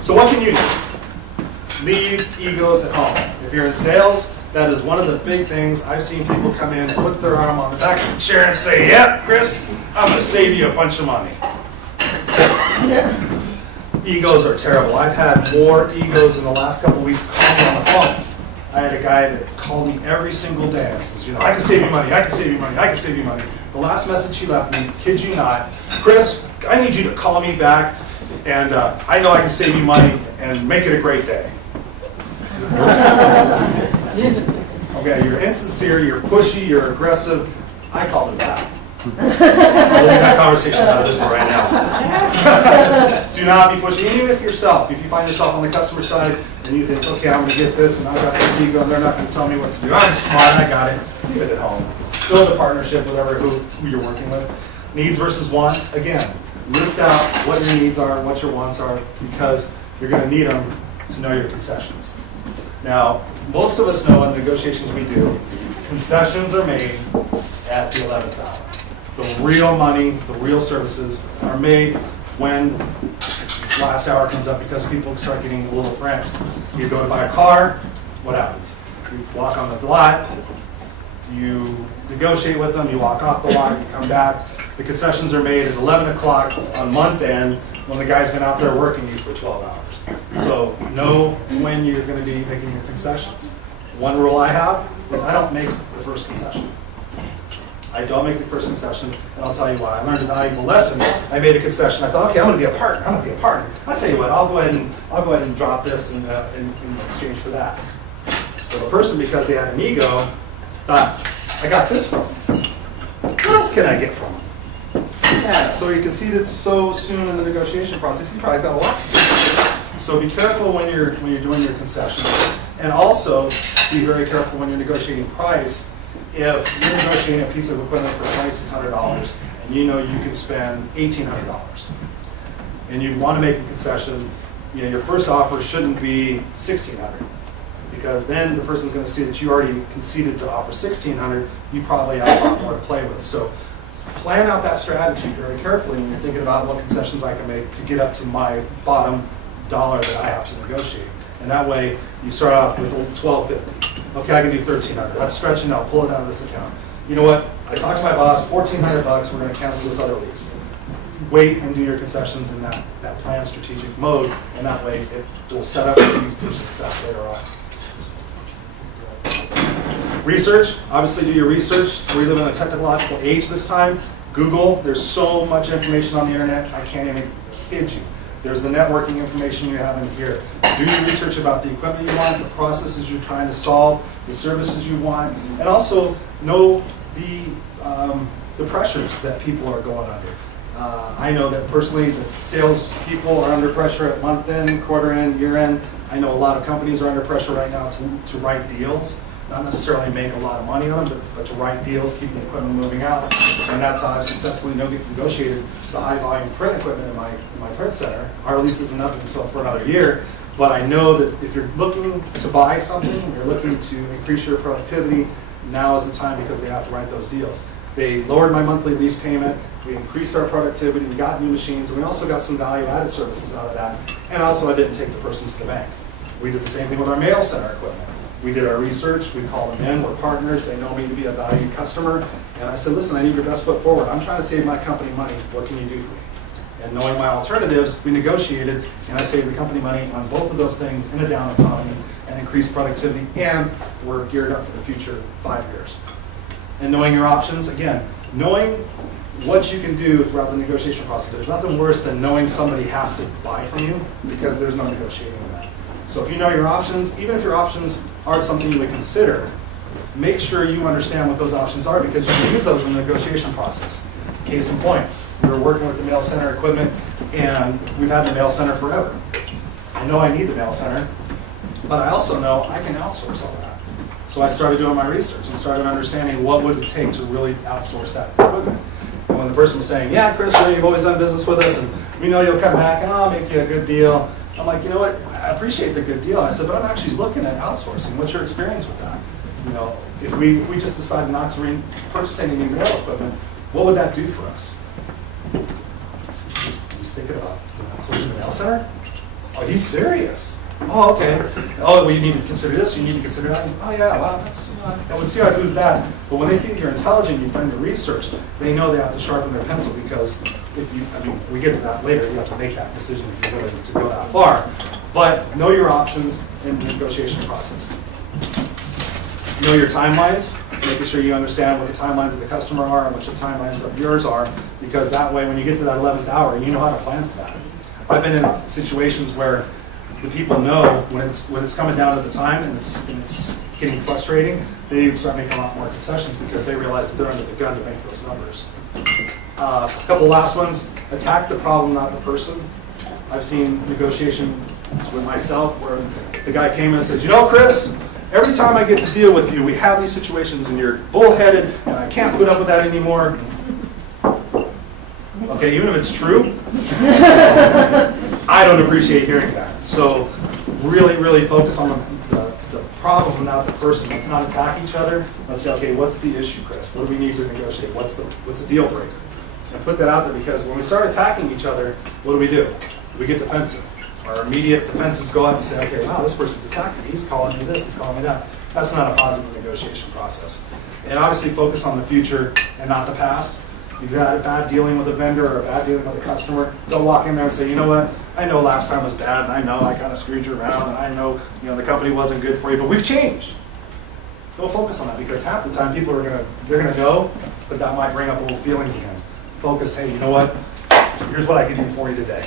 So what can you do? Leave egos at home. If you're in sales, that is one of the big things. I've seen people come in, put their arm on the back of the chair and say, "Yeah, Chris, I'm going to save you a bunch of money." Egos are terrible. I've had more egos in the last couple of weeks call me on the phone. I had a guy that called me every single day and says, "I can save you money, I can save you money, I can save you money." The last message he left me, kid you not, "Chris, I need you to call me back, and I know I can save you money and make it a great day." Okay, you're insincere, you're pushy, you're aggressive. I called him back. We'll leave that conversation out of this one right now. Do not be pushy, even if yourself. If you find yourself on the customer side and you think, "Okay, I'm going to get this, and I've got this ego, and they're not going to tell me what to do. I'm smart, I got it." Leave it at home. Build a partnership with who you're working with. Needs versus wants. Again, list out what your needs are and what your wants are, because you're going to need them to know your concessions. Now, most of us know in the negotiations we do, concessions are made at the 11th hour. The real money, the real services are made when last hour comes up, because people start getting a little frantic. You go to buy a car, what happens? You walk on the lot, you negotiate with them, you walk off the lot, you come back. The concessions are made at 11 o'clock on month end when the guy's been out there working you for 12 hours. So know when you're going to be making your concessions. One rule I have is I don't make the first concession. I don't make the first concession, and I'll tell you why. I learned a valuable lesson. I made a concession. I thought, okay, I'm going to be a partner. I'm going to be a partner. I'll tell you what. I'll go ahead and drop this in exchange for that. But the person, because they had an ego, thought, I got this from them. What else can I get from them? Yeah, so you can see that so soon in the negotiation process, you probably got a lot to do. So be careful when you're doing your concessions, and also be very careful when you're negotiating price. If you're negotiating a piece of equipment for $2,600 and you know you can spend $1,800, and you want to make a concession, your first offer shouldn't be $1,600, because then the person's going to see that you already conceded to offer $1,600. You probably have a lot more to play with. So plan out that strategy very carefully when you're thinking about what concessions I can make to get up to my bottom dollar that I have to negotiate. And that way, you start off with $1,250. Okay, I can do $1,300. That's stretching out. Pull it out of this account. You know what? I talked to my boss. $1,400. We're going to cancel this other lease. Wait and do your concessions in that planned strategic mode, and that way it will set up you for success later on. Research. Obviously, do your research. We live in a technological age this time. Google. There's so much information on the internet. I can't even kid you. There's the networking information you have in here. Do your research about the equipment you want, the processes you're trying to solve, the services you want, and also know the pressures that people are going under. I know that personally the sales people are under pressure at month end, quarter end, year end. I know a lot of companies are under pressure right now to write deals. Not necessarily make a lot of money on them, but to write deals, keep the equipment moving out. And that's how I've successfully negotiated the high volume print equipment in my print center. Our lease isn't up until for another year, but I know that if you're looking to buy something, you're looking to increase your productivity, now is the time, because they have to write those deals. They lowered my monthly lease payment, we increased our productivity, we got new machines, and we also got some value-added services out of that. And also I didn't take the person to the bank. We did the same thing with our mail center equipment. We did our research, we called them in, we're partners, they know me to be a valued customer, and I said, listen, I need your best foot forward. I'm trying to save my company money, what can you do for me? And knowing my alternatives, we negotiated, and I saved the company money on both of those things in a down economy, and increased productivity, and we're geared up for the future 5 years. And knowing your options, again, knowing what you can do throughout the negotiation process. There's nothing worse than knowing somebody has to buy from you, because there's no negotiating in that. So if you know your options, even if your options aren't something you would consider, make sure you understand what those options are, because you can use those in the negotiation process. Case in point, we were working with the mail center equipment, and we've had the mail center forever. I know I need the mail center, but I also know I can outsource all that. So I started doing my research and started understanding what would it take to really outsource that equipment. And when the person was saying, yeah, Chris, you've always done business with us, and we know you'll come back, and I'll make you a good deal. I'm like, you know what, I appreciate the good deal. I said, but I'm actually looking at outsourcing. What's your experience with that? You know, if we just decide not to purchase any new mail equipment, what would that do for us? Just thinking about closing the mail center? Oh, he's serious. Oh, okay. Oh, well, you need to consider this, you need to consider that. Oh, yeah, wow, that's, I would see, who's that? But when they see that you're intelligent, you've done your research, they know they have to sharpen their pencil, because if you, I mean, we get to that later, you have to make that decision if you're willing to go that far. But know your options in the negotiation process. Know your timelines, making sure you understand what the timelines of the customer are and what the timelines of yours are, because that way when you get to that 11th hour, you know how to plan for that. I've been in situations where the people know when it's coming down to the time and it's getting frustrating, they start making a lot more concessions because they realize that they're under the gun to make those numbers. A couple last ones, attack the problem, not the person. I've seen negotiations with myself where the guy came in and said, you know, Chris, every time I get to deal with you, we have these situations and you're bullheaded and I can't put up with that anymore. Okay, even if it's true, I don't appreciate hearing that. So really, really focus on the problem, not the person. Let's not attack each other. Let's say, okay, what's the issue, Chris? What do we need to negotiate? What's the deal breaker? And put that out there, because when we start attacking each other, what do? We get defensive. Our immediate defenses go up and say, okay, wow, this person's attacking me. He's calling me this, he's calling me that. That's not a positive negotiation process. And obviously focus on the future and not the past. You've got a bad dealing with a vendor or a bad dealing with a customer, don't walk in there and say, you know what, I know last time was bad, and I know I kind of screwed you around, and I know, the company wasn't good for you, but we've changed. Don't focus on that, because half the time people they're gonna go, but that might bring up old feelings again. Focus, hey, you know what, here's what I can do for you today.